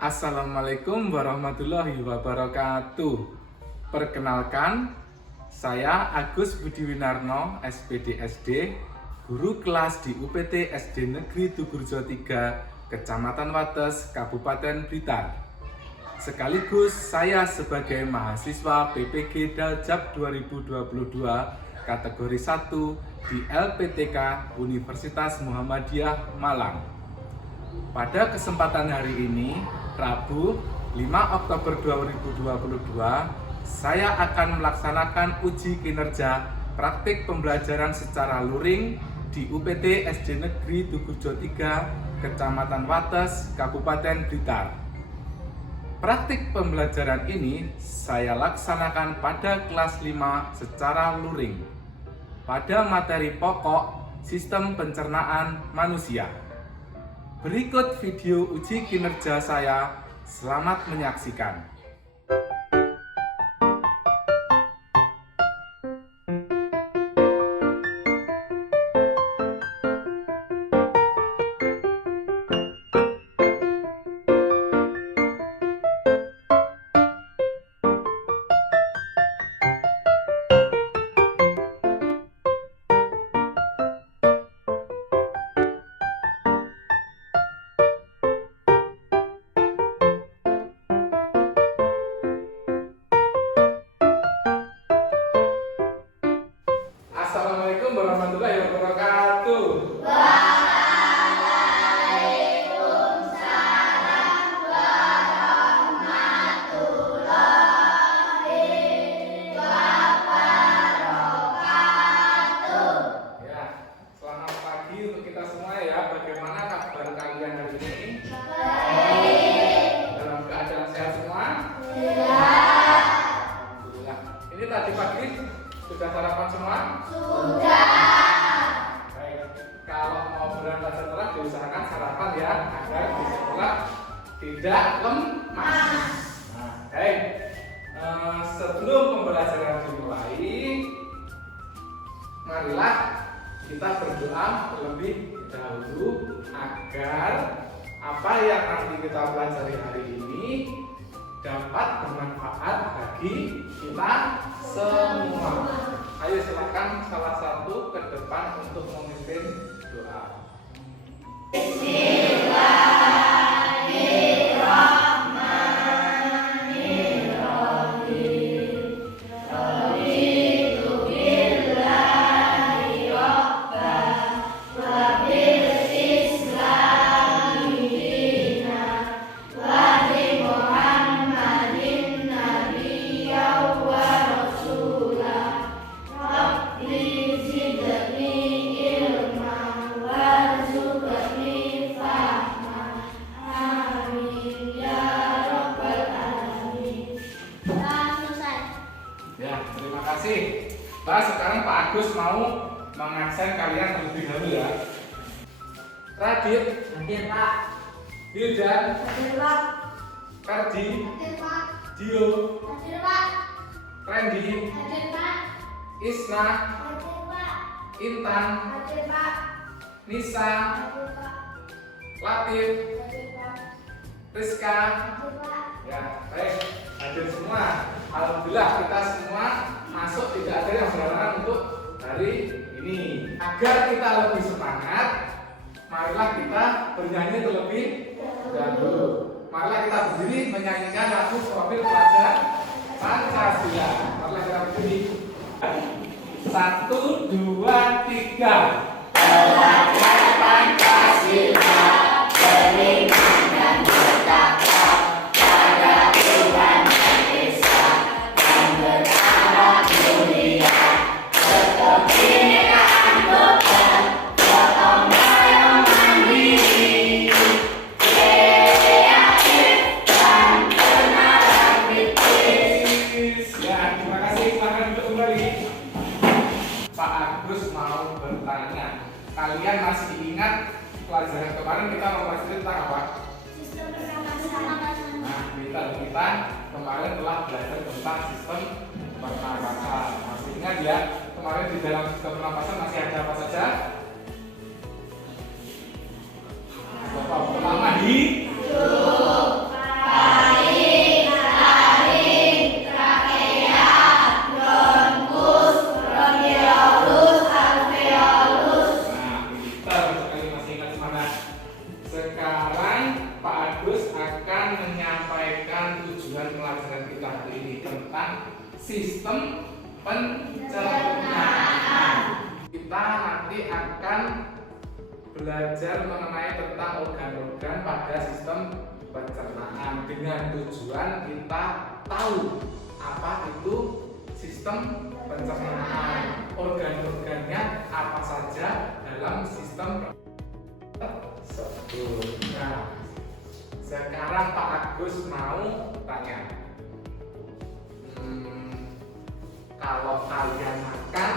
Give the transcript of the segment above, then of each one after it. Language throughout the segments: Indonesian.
Assalamualaikum warahmatullahi wabarakatuh. Perkenalkan, saya Agus Budi Winarno, SPD SD, guru kelas di UPT SD Negeri Tugurjo 3, Kecamatan Wates, Kabupaten Blitar. Sekaligus saya sebagai mahasiswa PPG Daljab 2022 kategori 1 di LPTK Universitas Muhammadiyah Malang. Pada kesempatan hari ini, Rabu 5 Oktober 2022, saya akan melaksanakan uji kinerja praktik pembelajaran secara luring di UPT SD Negeri Tugurjo 3, Kecamatan Wates, Kabupaten Blitar. Praktik pembelajaran ini saya laksanakan pada kelas 5 secara luring pada materi pokok Sistem Pencernaan Manusia. Berikut video uji kinerja saya. Selamat menyaksikan. Assalamualaikum warahmatullahi wabarakatuh. Waalaikumsalam warahmatullahi wabarakatuh. Ya, selamat pagi untuk kita semua ya. Bagaimana kabar kalian hari ini? Baik. Dalam keadaan sehat semua? Ya. Alhamdulillah. Ini tadi pagi sudah sarapan semua? Sudah. Baik. Kalau mau berangkat sekolah diusahakan sarapan ya, agar di sekolah tidak lemas. Nah, baik. Sebelum pembelajaran dimulai, marilah kita berdoa terlebih dahulu agar apa yang nanti kita pelajari hari ini dapat bermanfaat bagi kita semua. Ayo silakan salah satu ke depan untuk memimpin doa. Ya, terima kasih. Pak, sekarang Pak Agus mau mengaksen kalian terlebih dahulu ya. Radit, Hadir Pak. Hildan, Hadir Pak. Kardi, Hadir Pak. Dio, Hadir Pak. Randy, Hadir Pak. Isna, Hadir Pak. Intan, Hadir Pak. Nisa, Hadir Pak. Latif, Hadir Pak. Rizka. Hadir Pak. Ya, baik. Hadir semua. Alhamdulillah kita semua masuk, tidak ada yang berhalangan untuk hari ini. Agar kita lebih semangat, marilah kita bernyanyi terlebih dahulu. Marilah kita berdiri menyanyikan lagu Profil Pelajar Pancasila. Marilah kita berdiri. 1, 2, 3. Belajar Pancasila, beriman dan bertakwa pada Tuhan Yang Esa dan berharap mulia, kebinekaan beban, gotong royong mandiri, kreatif dan kenalan kritis. Ya, terima kasih. Silakan duduk kembali. Pak Agus mau bertanya, kalian masih ingat pelajaran kemarin kita mempelajari tentang apa? Sistem pernapasan. Nah, kita kemarin telah belajar tentang sistem pernapasan. Masih ingat ya, kemarin di dalam sistem pernapasan masih ada apa saja? Pertama hidup, sistem pencernaan. Kita nanti akan belajar mengenai tentang organ-organ pada sistem pencernaan dengan tujuan kita tahu apa itu sistem pencernaan, organ-organnya apa saja dalam sistem tersebut. Nah, sekarang Pak Agus mau tanya, kalau kalian makan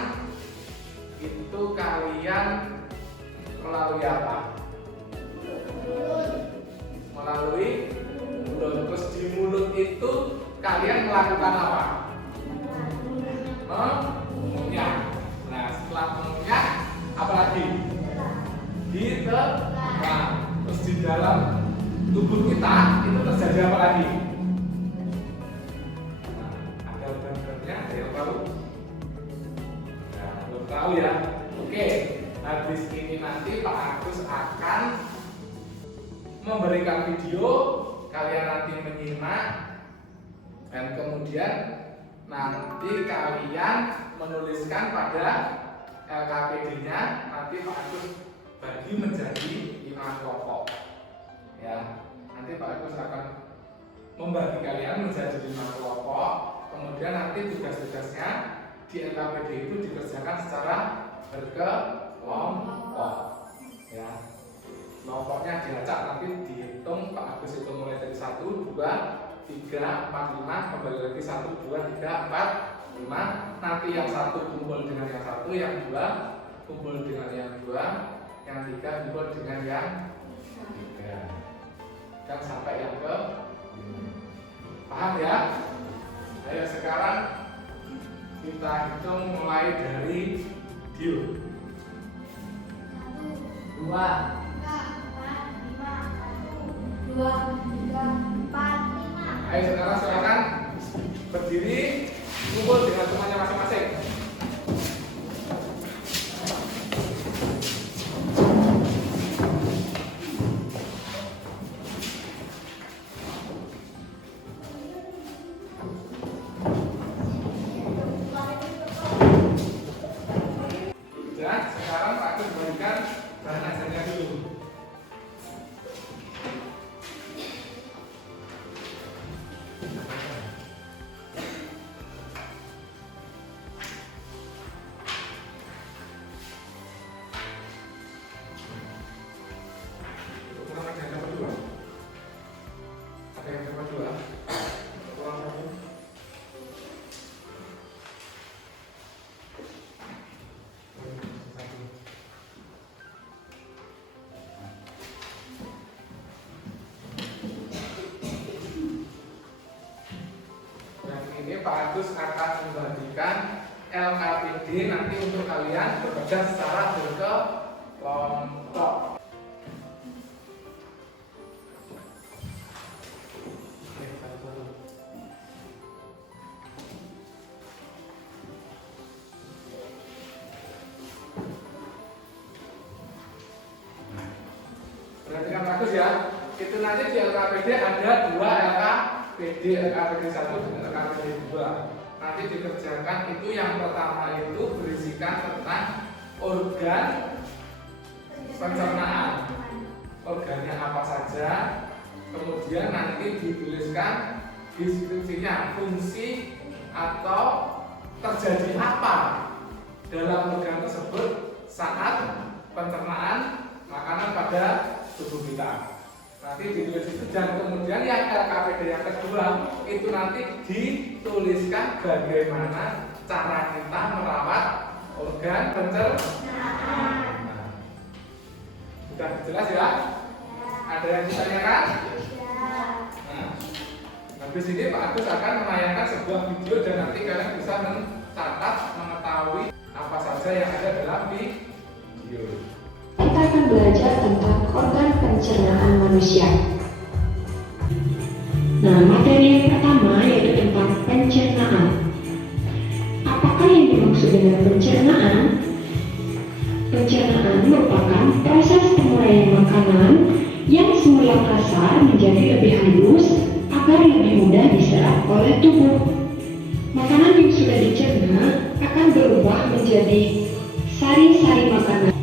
itu kalian melalui apa? Melalui mulut. Terus di mulut itu kalian melakukan apa? Mengunyah. Nah, setelah mengunyah apa lagi? Ditelan. Terus di dalam tubuh kita itu terjadi apa lagi? Nah, ada organ-organnya, ada yang tahu? Nah, belum tahu ya. Oke, habis ini nanti Pak Agus akan memberikan video, kalian nanti menyimak, dan kemudian nanti kalian menuliskan pada LKPD-nya. Nanti Pak Agus bagi menjadi 5 kelompok. Ya, nanti Pak Agus akan membagi kalian menjadi 5 kelompok. Kemudian nanti tugas-tugasnya di LKPD itu dikerjakan secara berkelompok. Ya, kelompoknya diacak, nanti dihitung. Pak Agus itu mulai dari 1, 2, 3, 4, 5, kembali lagi 1, 2, 3, 4, 5. Nanti yang 1 kumpul dengan yang 1, yang 2 kumpul dengan yang 2, yang 3 kumpul dengan yang 3, dan sampai yang ke 5. Paham ya? Ayo sekarang kita hitung mulai dari Dio. 2, 2, 3, 4, 5. Ayo sekarang silakan berdiri, kumpul dengan temannya masing-masing. Dan sekarang Pak Agus berikan bahan ajarnya dulu. Pak Agus akan membagikan LKPD nanti untuk kalian bekerja secara berkelompok. Perhatikan Pak Agus ya, itu nanti di LKPD ada 2 LKPD 1 dan LKPD 2. Nanti dikerjakan itu yang pertama itu berisikan tentang organ pencernaan, organnya apa saja, kemudian nanti dituliskan deskripsinya, fungsi atau terjadi apa dalam organ tersebut saat pencernaan makanan pada tubuh kita. Nanti ditulis itu, dan kemudian yang LKPD yang kedua itu nanti dituliskan bagaimana cara kita merawat organ pencernaan. Sudah jelas ya? Ada yang ditanyakan? Nah, habis ini Pak Agus akan menayangkan sebuah video dan nanti kalian bisa mencatat, mengetahui apa saja yang ada dalam video. Kita akan belajar tentang organ pencernaan manusia. Nah, materi yang pertama yaitu tentang pencernaan. Apakah yang dimaksud dengan pencernaan? Pencernaan merupakan proses penguraian makanan yang semula kasar menjadi lebih halus agar lebih mudah diserap oleh tubuh. Makanan menjadi sari-sari makanan,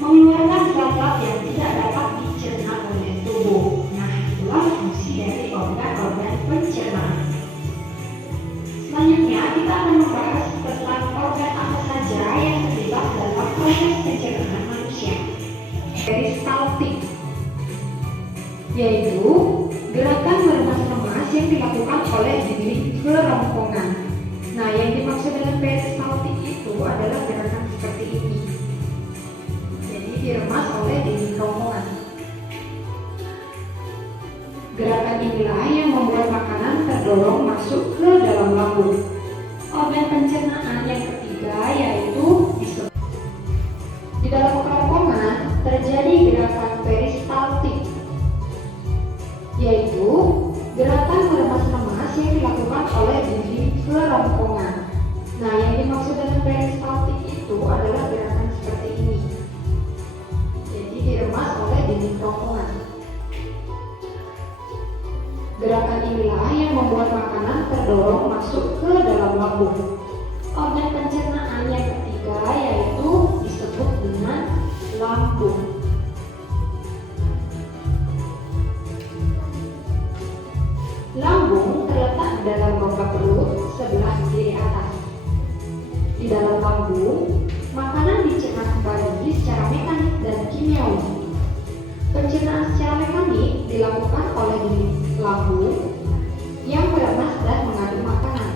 mengeluarkan zat-zat yang tidak dapat dicerna oleh tubuh. Nah, itulah fungsi dari organ-organ pencernaan. Selanjutnya, kita akan membahas tentang organ apa saja yang terlibat dalam proses pencernaan manusia. Peristaltik, yaitu gerakan meremas-remas yang dilakukan oleh dinding kerongkongan. Nah, yang dimaksud dengan peristaltik itu adalah gerakan seperti ini. Jadi diremas oleh dinding kerongkongan. Gerakan inilah yang membuat makanan terdorong masuk ke dalam lambung. Organ pencernaan yang ketiga yaitu disebut. Di dalam kerongkongan terjadi gerakan peristaltik, yaitu gerakan meremas-remas yang dilakukan oleh dinding kerongkongan. Nah, yang dimaksud dengan peristaltik itu adalah gerakan seperti ini. Jadi diremas oleh dinding kerongkongan. Gerakan inilah yang membuat makanan terdorong masuk ke dalam lambung. Organ pencernaan yang ketiga yaitu disebut dengan lambung. Lambung terletak di dalam rongga perut sebelah kiri atas. Di dalam lambung, makanan dicerna kembali secara mekanik dan kimiawi. Pencernaan secara mekanik dilakukan oleh dinding lambung yang meremas dan mengandung makanan.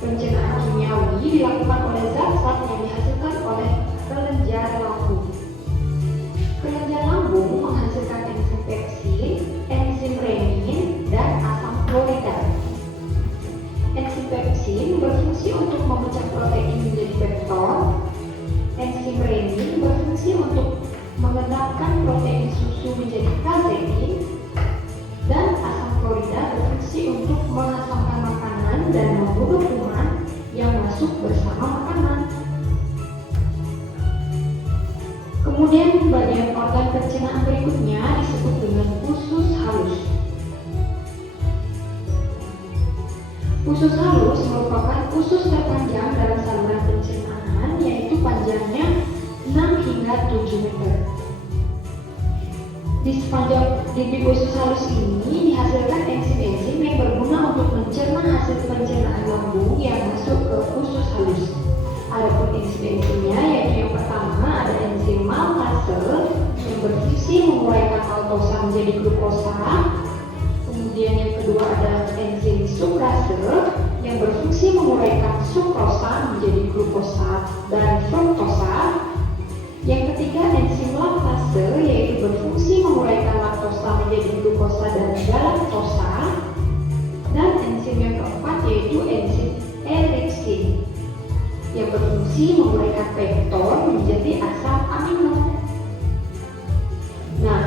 Pencernaan kimiawi dilakukan oleh zat-zat yang dihasilkan oleh kelenjar lambung. Kelenjar lambung menghasilkan enzim pepsin, enzim renin, dan asam klorida. Enzim pepsin berfungsi untuk memecah protein menjadi peptol. Enzim renin berfungsi untuk mengendapkan protein susu menjadi kazein, dan asam klorida berfungsi untuk mengasamkan makanan dan membunuh kuman yang masuk bersama makanan. Kemudian bagian organ pencernaan berikutnya disebut dengan usus halus. Usus halus merupakan usus terpanjang dalam saluran pencernaan, yaitu panjangnya 6 hingga 7 meter. Di sepanjang dinding usus halus ini dihasilkan enzim-enzim yang berguna untuk mencerna hasil pencernaan lambung yang masuk ke usus halus. Adapun enzim-enzimnya yaitu yang pertama ada enzim maltase yang berfungsi menguraikan maltosa menjadi glukosa. Kemudian yang kedua ada enzim sukrase yang berfungsi menguraikan sukrosa menjadi glukosa dan fruktosa. Yang ketiga enzim laktase yaitu berfungsi menguraikan laktosa menjadi glukosa dan galaktosa. Dan enzim yang keempat yaitu enzim eriksin yang berfungsi menguraikan pekton menjadi asam amino. Nah,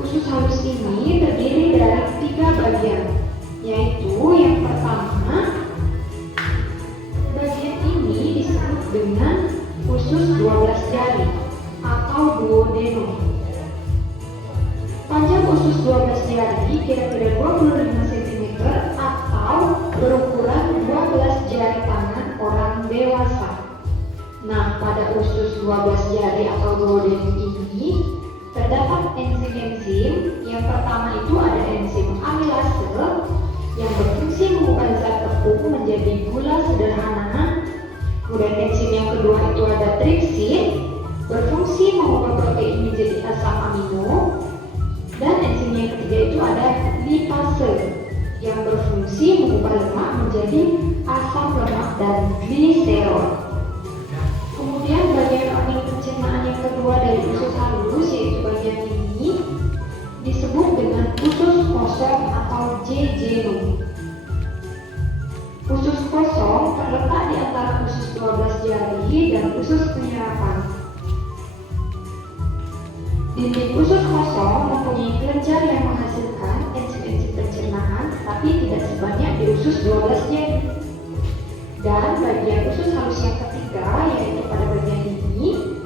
usus halus ini terdiri dari 3 bagian, yaitu yang pertama, bagian ini disebut dengan usus 12 jari atau duodenum. Panjang usus 12 jari kira-kira 25 cm atau berukuran 12 jari tangan orang dewasa. Nah, pada usus 12 jari atau duodenum ini terdapat enzim-enzim. Yang pertama itu ada enzim amilase yang berfungsi mengubah zat tepung menjadi gula sederhana. Kemudian enzim yang kedua itu ada tripsin, berfungsi mengubah protein menjadi asam amino. Dan enzim yang ketiga itu ada lipase yang berfungsi mengubah lemak menjadi asam lemak dan gliserol. Kemudian bagian organ pencernaan yang kedua dari usus halus yaitu bagian ini disebut dengan usus kosong atau jejunum. Usus kosong terletak di antara usus 12 jari dan usus penyerapan. Dinding usus kosong mempunyai kelenjar yang menghasilkan enzim-enzim pencernaan, tapi tidak sebanyak di usus 12 jari. Dan bagian usus halus yang ketiga, yaitu pada bagian ini,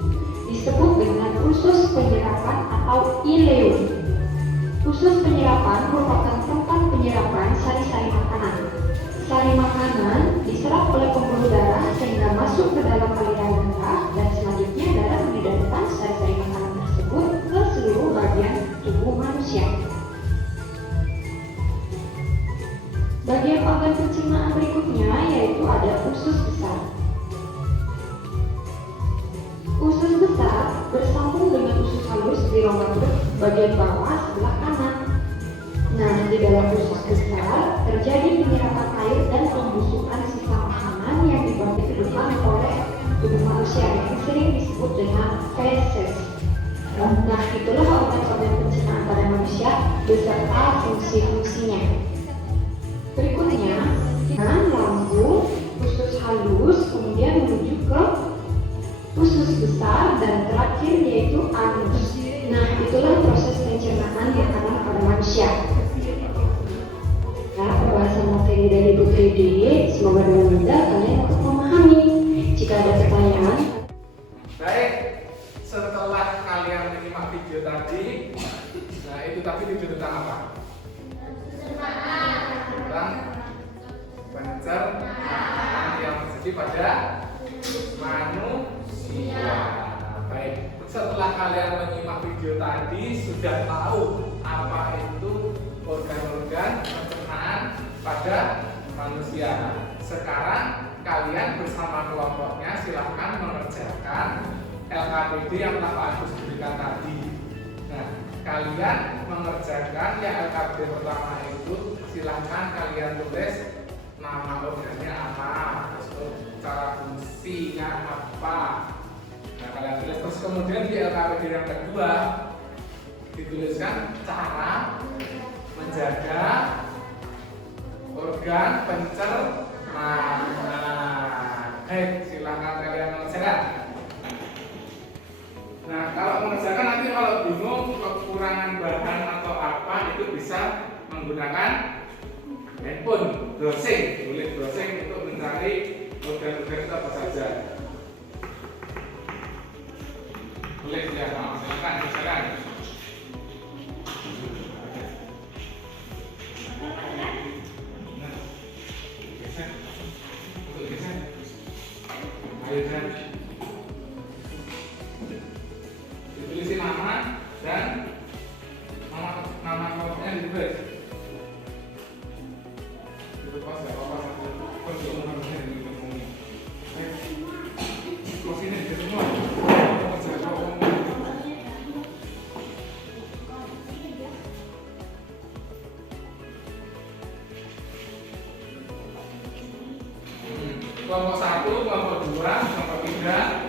disebut dengan usus penyerapan atau ileum. Usus penyerapan merupakan tempat penyerapan sari-sari makanan. Sari makanan diserap oleh pembuluh darah sehingga masuk ke dalam aliran darah dan selanjutnya darah mengedarkan sari-sari makanan tersebut ke seluruh bagian tubuh manusia. Bagian organ pencernaan berikutnya yaitu ada usus besar. Usus besar bersambung dengan usus halus di rongga perut bagian bawah sebelah kanan. Nah, di dalam usus besar terjadi penyerapan air dan pembusukan sisa makanan yang dibawa ke depan oleh tubuh manusia yang sering disebut dengan feses. Nah, itulah organ-organ pencernaan pada manusia beserta fungsi-fungsinya. Berikutnya, lambung, usus halus, kemudian menuju ke usus besar, dan terakhir yaitu anus. Nah, itulah proses pencernaan makanan pada manusia. Nah, pembahasan materi dari Bu 3D, semoga dengan mudah kalian dapat memahami. Jika ada pertanyaan, Baik, setelah kalian menyimak video tadi, nah itu tadi video tentang apa? Tentang pencernaan yang terjadi pada manusia. Baik, setelah kalian menyimak video tadi sudah tahu apa itu organ-organ pencernaan pada manusia. Sekarang kalian bersama kelompoknya silahkan mengerjakan LKPD yang telah Pak Agus berikan tadi. Nah, kalian mengerjakan yang LKPD pertama itu silahkan kalian tulis nama organnya apa, terus cara fungsinya apa. Nah, kalian tulis terus kemudian di LKPD yang kedua dituliskan cara menjaga organ pencernaan. Baik, silakan kalian mengerjakan. Nah, kalau mengerjakan nanti kalau bingung kekurangan bahan atau apa itu bisa menggunakan handphone, browsing, boleh browsing untuk mencari organ-organ itu apa saja. Boleh ya, silakan kerjakan. Ayo dan ditulis nama dan nama kelompoknya ditulis. Itu pas nggak apa-apa untuk namanya ini. Terus ini di semua. Kelompok 1, kelompok 2, kelompok 3,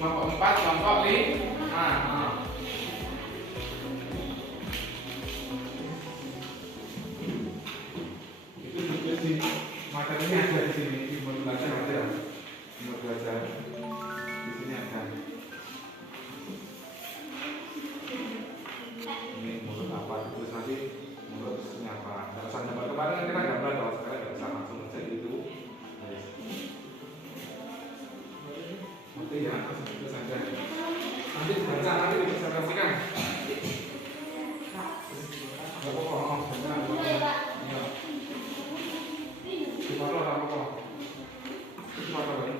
kelompok 4, kelompok 5. Itu ditulis di materinya ada di sini, di buku belajar ada. Buku belajar di sini ada. Ini mulut apa ditulis nanti mulut isinya apa. Kalau saya gambar kemarin kan kita gambar, kalau sekarang nggak bisa langsung jadi itu. Nanti ya, terus saja. Nanti dibaca, nanti dipresentasikan. Gak apa-apa, benar. Iya. Difoto, gak apa-apa. Difoto ya.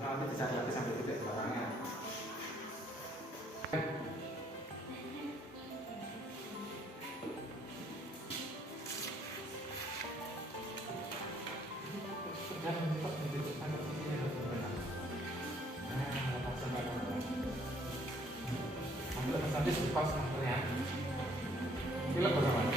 Nanti dicari lagi sampai titik belakangnya. Nanti pas nomornya. Pilih bagaimana?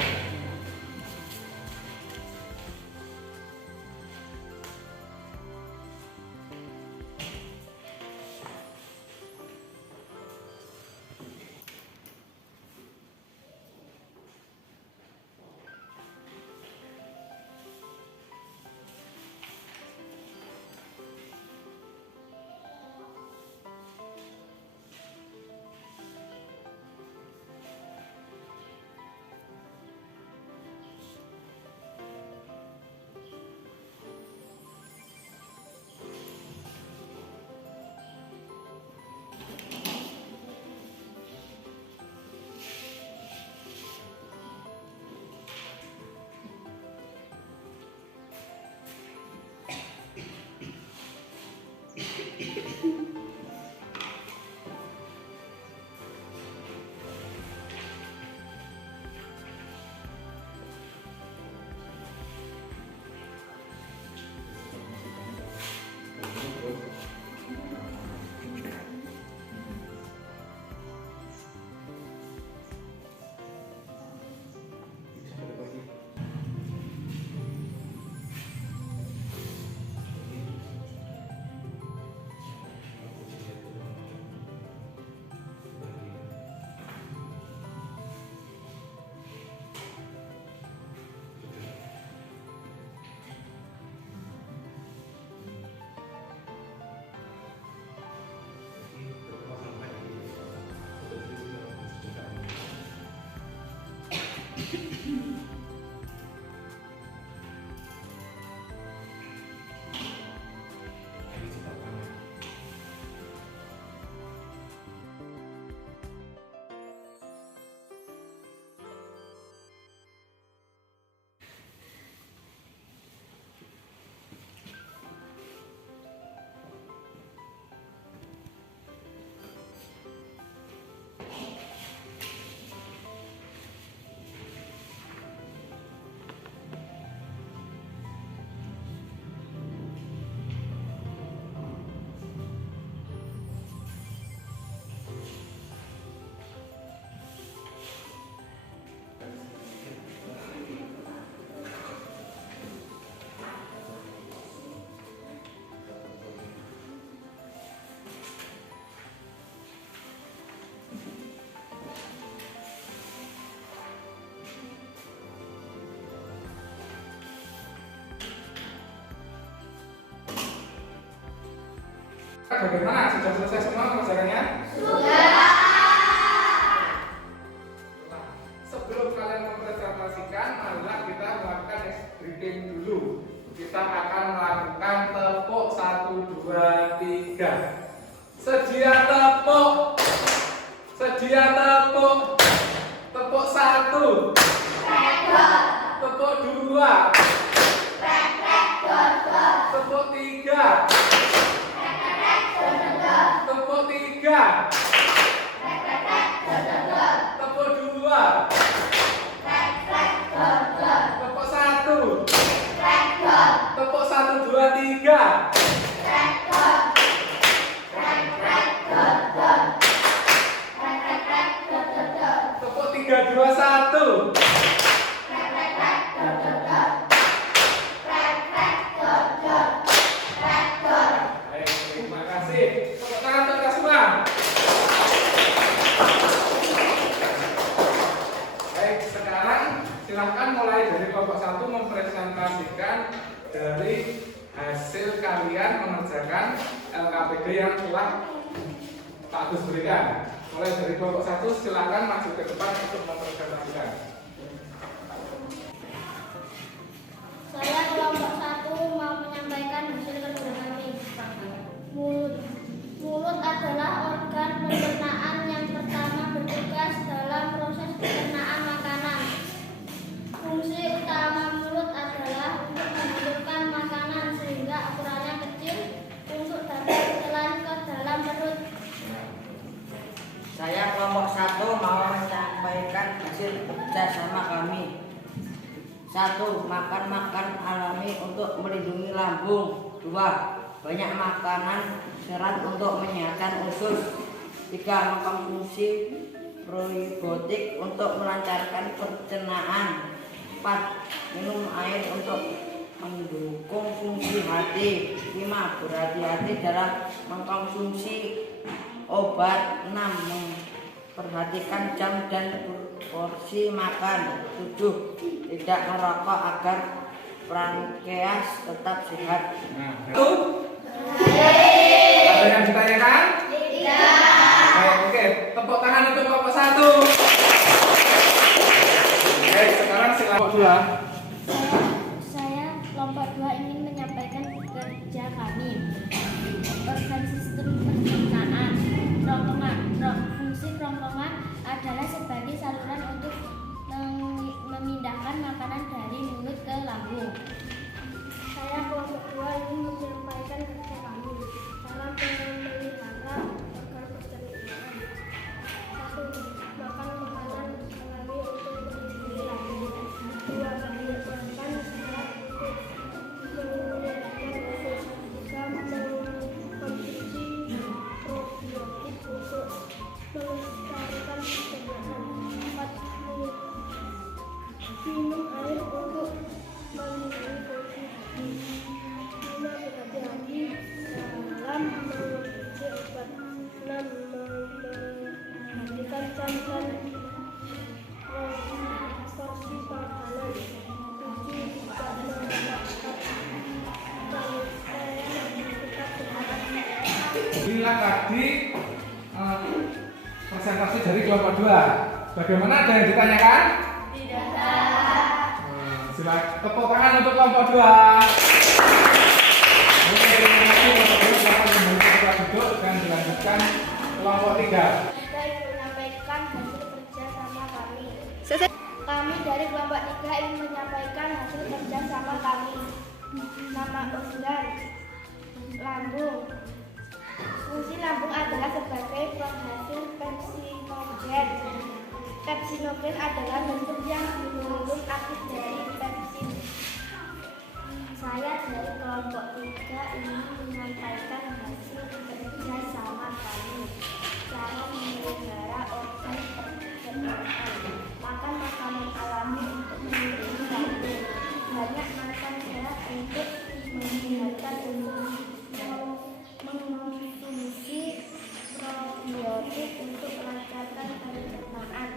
Bagaimana? Sudah selesai semua pelajarannya? Sebelum kalian mempresentasikan, marilah kita melakukan briefing dulu. Kita akan melakukan tepuk 1, 2, 3. Sedia tepuk. Sedia tepuk. Tepuk 1. Tepuk 2. Tepuk 3. Tepuk 3. Tepuk 2. Tepuk 1. Tepuk 1, 2, 3. Tepuk 3, 2, 1. Baik, terima kasih. Tepuk tangan untuk kita semua. Baik, sekarang silahkan mulai dari kelompok 1 mempresentasikan dari hasil kalian mengerjakan LKPD yang telah Pak Agus berikan. Mulai dari kelompok 1 silahkan maju ke depan untuk mempresentasikan. Saya kelompok 1 mau menyampaikan hasil kerja kami. Mulut adalah organ pencernaan yang pertama bertugas dalam proses pencernaan makanan. Fungsi utama mulut adalah untuk menghasilkan makanan sehingga ukurannya kecil untuk dapat ditelan ke dalam perut. Saya kelompok 1 mau menyampaikan hasil kerjasama kami. 1. Makan alami untuk melindungi lambung. 2. Banyak makanan serat untuk menyehatkan usus. 3. Mengkonsumsi probiotik untuk melancarkan pencernaan. 4. Minum air untuk mendukung fungsi hati. 5. Berhati-hati dalam mengkonsumsi obat. 6. Memperhatikan jam dan porsi makan. 7. Tidak merokok agar pankreas tetap sehat. Itu? Ada yang ditanyakan? Tidak. Oke, tepuk tangan untuk kelompok 1. Oke, sekarang silakan kelompok 2. Saya kelompok 2 ingin menyampaikan kerja kami. Organ sistem pencernaan. Fungsi kerongkongan adalah sebagai saluran untuk memindahkan makanan dari mulut ke lambung. Saya kelompok 2 ingin menyampaikan kerja kami dalam memelihara organ pencernaan. 1. Makan makanan alami untuk melindungi lambung. 2. Mengeluarkan serat untuk mengeluarkan usus. 3. Mengkonsumsi probiotik untuk melestarikan pencernaan. 4. Minum air untuk melindungi fungsi hati. 5. Berhati-hati dalam mengonsumsi obat. 6. Memperhatikan jam dan porsi makanan. 7. Tidak merokok dan tetap sehat. Inilah tadi presentasi dari kelompok 2. Bagaimana, ada yang ditanyakan? Silakan tepuk tangan untuk kelompok 2. Oke, terima kasih kelompok 2. Silakan kembali ke tempat duduk dan dilanjutkan kelompok 3. Kita ingin menyampaikan hasil kerja sama kami. Kami dari kelompok 3 ingin menyampaikan hasil kerja sama kami. Nama organ lambung. Fungsi lambung adalah sebagai penghasil pepsinogen. Pepsinogen adalah bentuk yang mengandung aktif dari pepsin. Saya dari kelompok 3 ingin menyampaikan hasil kerja sama kami. Cara memelihara organ pencernaan. Makan makanan alami untuk melindungi lambung. Banyak makan serat untuk menyehatkan usus. Mengkonsumsi probiotik untuk melancarkan pencernaan.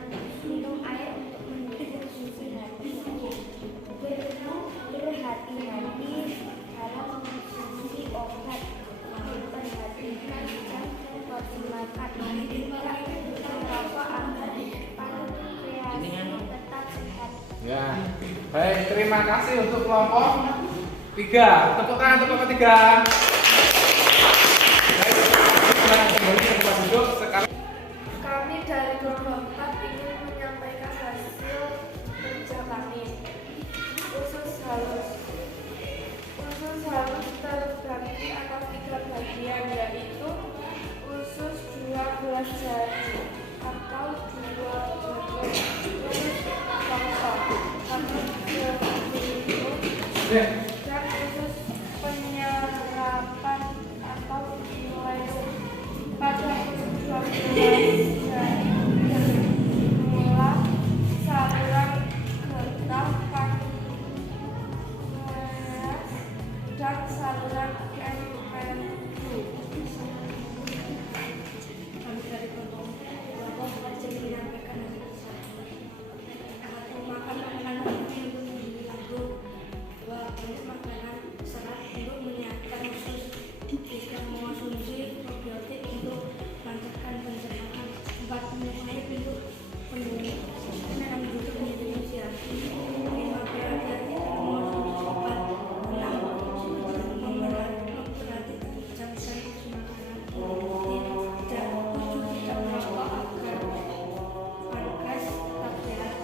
Minum air untuk mendukung fungsi hati. Berhati-hati dalam mengkonsumsi obat. Memperhatikan tetap sehat. Ya, baik, terima kasih untuk kelompok 3. Tepuk tangan untuk kelompok 3. Baik, silakan kembali ke tempat duduk. Sekarang Kami dari kelompok 4 ingin menyampaikan hasil kerja kami. Usus halus terbagi atas 3 bagian, yaitu usus 12 jari atau 2 butir, usus bongkok atau 2 butir, dan usus penyerapan atau ileus. Pada usus 12 jari termula saluran getah pankreas dan saluran empedu. Kami dari kelompok wajib menyampaikan makan makanan yang menjadi lambung, 2 banyak makanan serat untuk menyehatkan usus, 3 mengonsumsi probiotik untuk melancarkan pencernaan, 4 minum air untuk penyembuhan, 6 duduk menjadi inisiasi, 5 berhati-hati dalam mengonsumsi obat, 6 memperhatikan jam konsumsi makanan, 7 tidak merokok agar pankreas tetap sehat.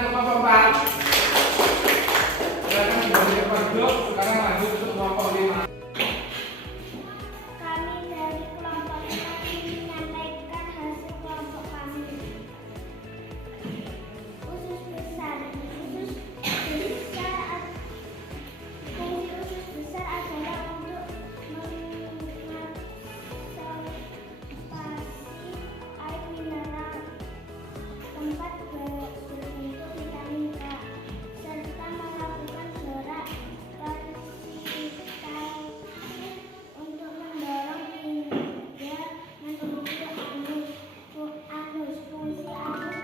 untuk kelompok 4. Silakan kembali ke tempat duduk. Sekarang lanjut untuk kelompok 5. Kami dari kelompok 5 ingin menyampaikan hasil kelompok kami. Usus besar. Fungsi usus besar adalah untuk mengabsorbasi air mineral, tempat berbentuk vitamin K, serta melakukan gerak konsistensi untuk mendorong hingga menuju anus. Fungsi anus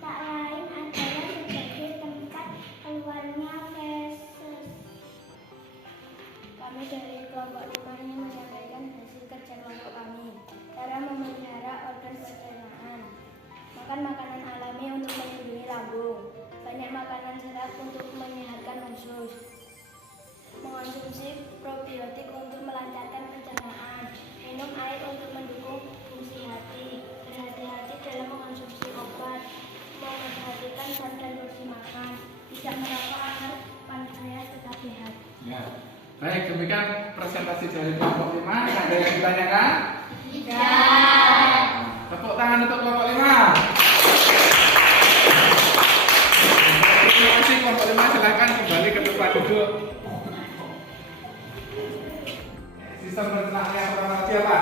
tak lain adalah sebagai tempat keluarnya feses. Kami dari kelompok 5 ingin menyampaikan hasil kerja kelompok kami. Cara memelihara organ pencernaan. Makan makanan alami untuk melindungi lambung. Banyak makanan serat untuk menyehatkan usus. Mengonsumsi probiotik untuk melancarkan pencernaan. Minum air untuk mendukung fungsi hati. Berhati-hati dalam mengonsumsi obat. Memperhatikan jam dan porsi makan. Tidak merokok agar pankreas tetap sehat. Ya. Baik, demikian presentasi dari kelompok 5. Ada yang ditanyakan? Tidak. Tepuk tangan untuk kelompok 5. Terima kasih kelompok 5. Silakan kembali ke tempat duduk. Sistem pencernaan yang pertama tadi apa?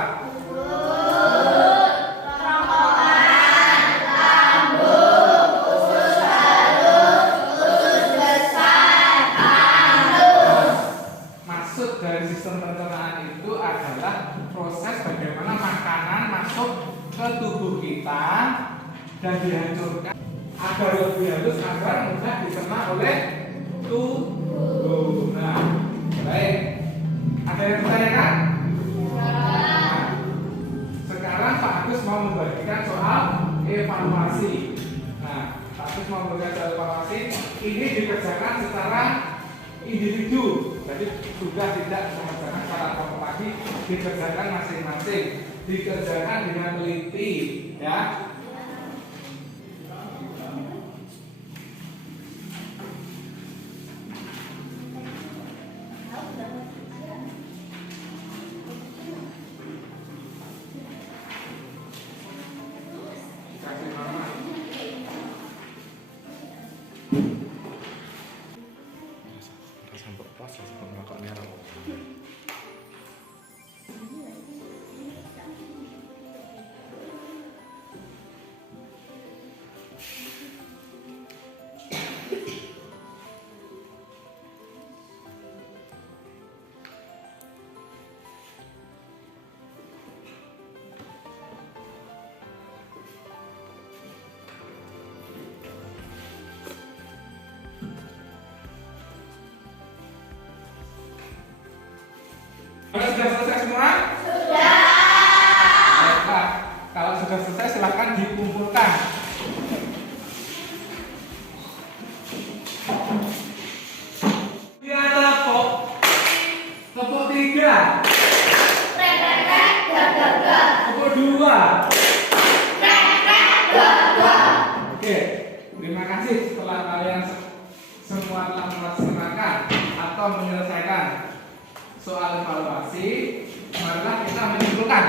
Maksud dari sistem pencernaan itu adalah proses bagaimana makanan masuk ke tubuh kita dan dihancurkan agar lebih halus agar mudah dicerna oleh tubuh. Nah, baik. Ada yang bertanyakan? Nah, sekarang Pak Agus mau membagikan soal evaluasi. Nah, Pak Agus mau membagikan soal evaluasi. Ini dikerjakan secara individu, jadi sudah tidak mengerjakan secara kelompok lagi, dikerjakan masing-masing, dikerjakan dengan teliti, ya. Kasih mama. Sampai pas sampai ngelakok merah. terima kasih setelah kalian semua telah melaksanakan atau menyelesaikan soal evaluasi. Marilah kita menyimpulkan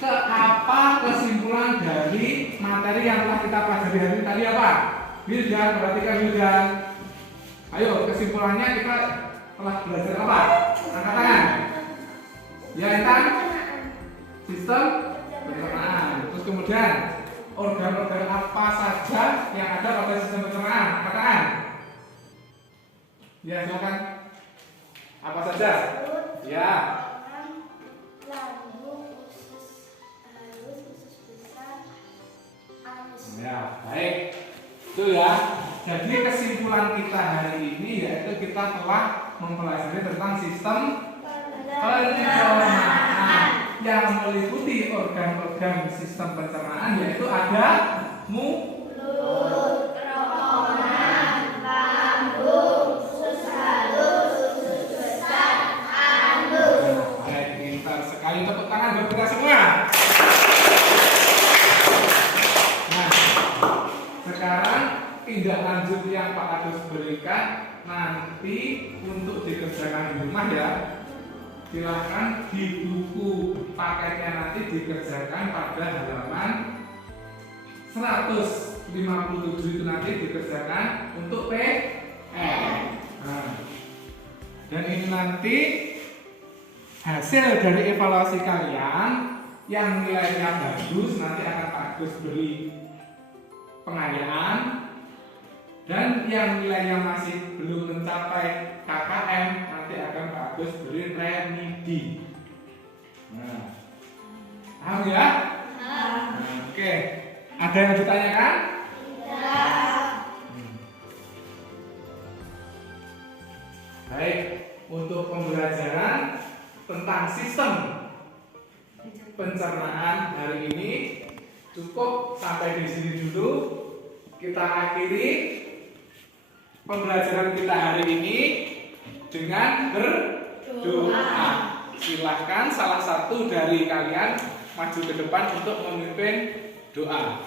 ke apa kesimpulan dari materi yang telah kita pelajari hari ini tadi apa? Wildan, perhatikan Wildan. Ayo, kesimpulannya kita telah belajar apa? Angkat tangan. Ya, Intan? Sistem pencernaan. Terus kemudian organ-organ apa saja yang ada pada sistem pencernaan? Angkat tangan. Ya, silakan. Apa saja? Ya. Lambung, usus halus, usus besar, anus. Ya, baik. Itu ya. Jadi kesimpulan kita hari ini yaitu kita telah mempelajari tentang sistem pencernaan yang meliputi organ-organ sistem pencernaan, yaitu ada Mulut, kerongkongan, lambung, usus halus, usus besar, anus. Baik, pintar sekali. Tepuk tangan buat kita semua. Nah, sekarang tindak lanjut yang Pak Agus berikan nanti untuk dikerjakan di rumah ya. Silahkan di buku paketnya nanti dikerjakan pada halaman 157 itu nanti dikerjakan untuk PR. Nah, dan ini nanti hasil dari evaluasi kalian yang nilainya bagus nanti akan Pak Agus beri penghargaan, dan yang nilainya masih belum mencapai KKM nanti akan Pak Agus beri remedi. Nah, paham ya? Nah, oke. Ada yang ditanyakan? Baik, untuk pembelajaran tentang sistem pencernaan hari ini cukup sampai di sini dulu. Kita akhiri pembelajaran kita hari ini dengan berdoa. Silahkan salah satu dari kalian maju ke depan untuk memimpin doa.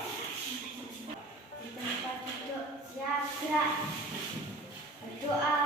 Di tempat duduk siap gerak. Berdoa